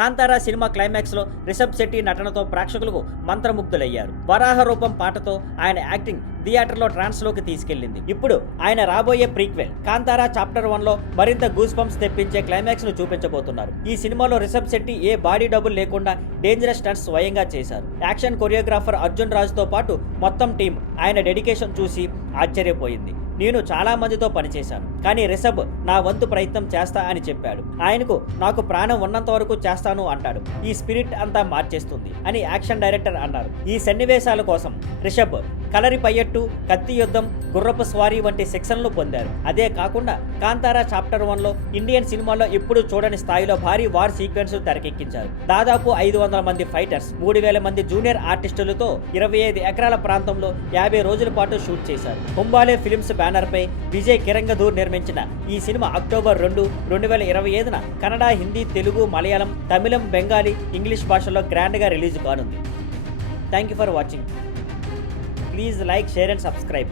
Kantara cinema climax లో రిషబ్ శెట్టి నటనతో ప్రేక్షకులకు మంత్రముగ్ధులయ్యారు. వరాహ రూపం పాటతో ఆయన యాక్టింగ్ థియేటర్లో ట్రాన్స్ లోకి తీసుకెళ్లింది. ఇప్పుడు ఆయన రాబోయే ప్రీక్వెల్ కాంతారా చాప్టర్ 1 లో మరింత గూస్ బంప్స్ తెప్పించే క్లైమాక్స్ ను చూపించబోతున్నారు. ఈ సినిమాలో రిషబ్ శెట్టి ఏ బాడీ డబుల్ లేకుండా డేంజరస్ స్టంట్స్ స్వయంగా చేశారు. యాక్షన్ కొరియోగ్రాఫర్ అర్జున్ రాజ్ తో పాటు మొత్తం టీం ఆయన డెడికేషన్ చూసి ఆశ్చర్యపోయింది. నేను చాలా మందితో పనిచేశాను, కానీ రిషబ్ నా వంతు ప్రయత్నం చేస్తా అని చెప్పాడు. ఆయనకు నాకు ప్రాణం ఉన్నంత వరకు చేస్తాను అంటాడు. ఈ స్పిరిట్ అంతా మార్చేస్తుంది అని యాక్షన్ డైరెక్టర్ అన్నారు. ఈ సన్నివేశాల కోసం రిషబ్ కలరి పయ్యట్టు, కత్తి యుద్ధం, గుర్రపు స్వారీ వంటి శిక్షణలు పొందారు. అదే కాకుండా కాంతారా చాప్టర్ 1 లో ఇండియన్ సినిమాలో ఎప్పుడు చూడని స్థాయిలో భారీ వార్ సీక్వెన్స్ తెరకెక్కించారు. దాదాపు 500 మంది ఫైటర్స్, 3000 మంది జూనియర్ ఆర్టిస్టులతో 25 ఎకరాల ప్రాంతంలో 50 రోజుల పాటు షూట్ చేశారు. కుంబాలే ఫిల్మ్స్ బ్యానర్ పై విజయ్ కిరంగదూర్ నిర్మించిన ఈ సినిమా అక్టోబర్ 2, 2025న కన్నడ, హిందీ, తెలుగు, మలయాళం, తమిళం, బెంగాలీ, ఇంగ్లీష్ భాషల్లో గ్రాండ్ గా రిలీజ్ కానుంది. Thank you for watching. Please like, share and subscribe.